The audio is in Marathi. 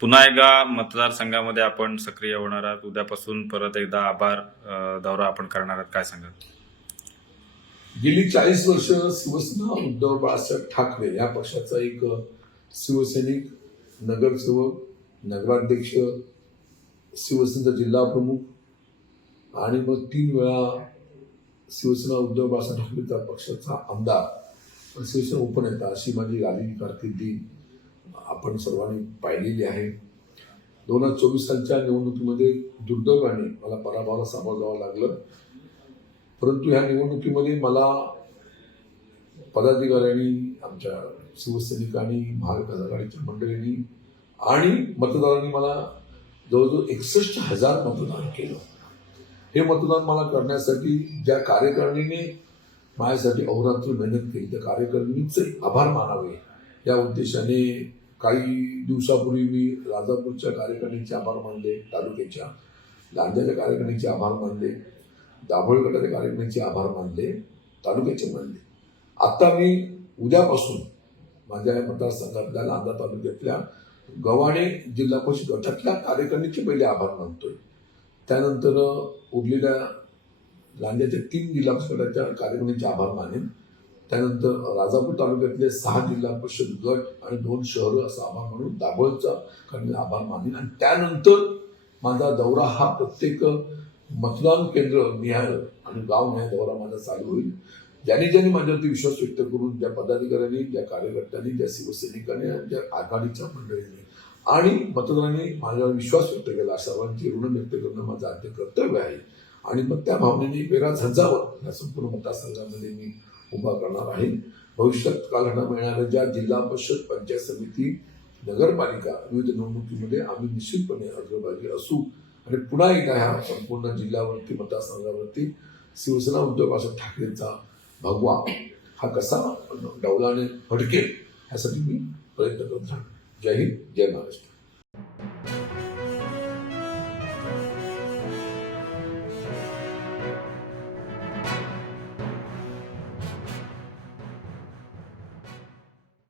पुन्हा एकदा मतदारसंघामध्ये आपण सक्रिय होणार आहात. उद्यापासून परत एकदा आभार दौरा आपण करणार आहात, काय सांगाल? गेली 40 वर्ष शिवसेना उद्धव बाळासाहेब ठाकरे या पक्षाचा एक शिवसैनिक, नगरसेवक, नगराध्यक्ष, शिवसेनेचा जिल्हा प्रमुख आणि मग 3 वेळा शिवसेना उद्धव बाळासाहेब ठाकरेचा पक्षाचा आमदार, शिवसेना उपनेता अशी माझी राजकीय कारकिर्दी आपण सर्वांनी पाहिलेली आहे. 2024 सालच्या निवडणुकीमध्ये दुर्दैवाने मला पराभवाला सामोरं जावं लागलं. परंतु ह्या निवडणुकीमध्ये मला पदाधिकाऱ्यांनी, आमच्या शिवसैनिकांनी, महाविकास आघाडीच्या मंडळींनी आणि मतदारांनी मला जवळजवळ 61,000 मतदान केलं. हे मतदान मला करण्यासाठी ज्या कार्यकारिणीने माझ्यासाठी अहोरात्र मेहनत केली, त्या कार्यकारिणीचे आभार मानावे या उद्देशाने काही दिवसापूर्वी मी राजापूरच्या कार्यकारिणीचे आभार मानले, तालुक्याच्या लांजाच्या कार्यकारिणीचे आभार मानले, दाभोळ गटाच्या कार्यकारिणीचे आभार मानले, तालुक्याचे मानले. आता मी उद्यापासून माझ्या मतदारसंघातल्या लांजा तालुक्यातल्या गव्हाणे जिल्हा परिषद गटातल्या कार्यकारिणीचे पहिले आभार मानतोय. त्यानंतर उरलेल्या लांजाच्या 3 जिल्हा परिषद गटाच्या कार्यकारिणीचे आभार मानेन. त्यानंतर राजापूर तालुक्यातले 6 जिल्हा परिषद गट आणि 2 शहरं असा आभार मानून दाभोळचा आभार मानेन. आणि त्यानंतर माझा दौरा हा प्रत्येक मतदान केंद्र निहाय आणि गाव निहाय दौरा माझा चालू होईल. ज्यांनी माझ्यावरती विश्वास व्यक्त करून, ज्या पदाधिकाऱ्यांनी, ज्या कार्यकर्त्यांनी, ज्या शिवसैनिकांनी, ज्या आघाडीच्या मंडळींनी आणि मतदारांनी माझ्यावर विश्वास व्यक्त केला, सर्वांची ऋण व्यक्त करणं माझं आद्य कर्तव्य आहे. आणि मग त्या भावनेने वेगळा झंझावर या संपूर्ण मतदारसंघामध्ये मी उभा करणार आहे. भविष्यात काळाला मिळणाऱ्या ज्या जिल्हा परिषद, पंचायत समिती, नगरपालिका विविध निवडणुकीमध्ये आम्ही निश्चितपणे अग्रभागी असू. आणि पुन्हा एकदा ह्या संपूर्ण जिल्ह्यावरती, मतदारसंघावरती शिवसेना उद्धव बाळासाहेब ठाकरेंचा भगवा हा कसा डौलाने फडकेल ह्यासाठी मी प्रयत्न करत राहणार. जय हिंद, जय महाराष्ट्र.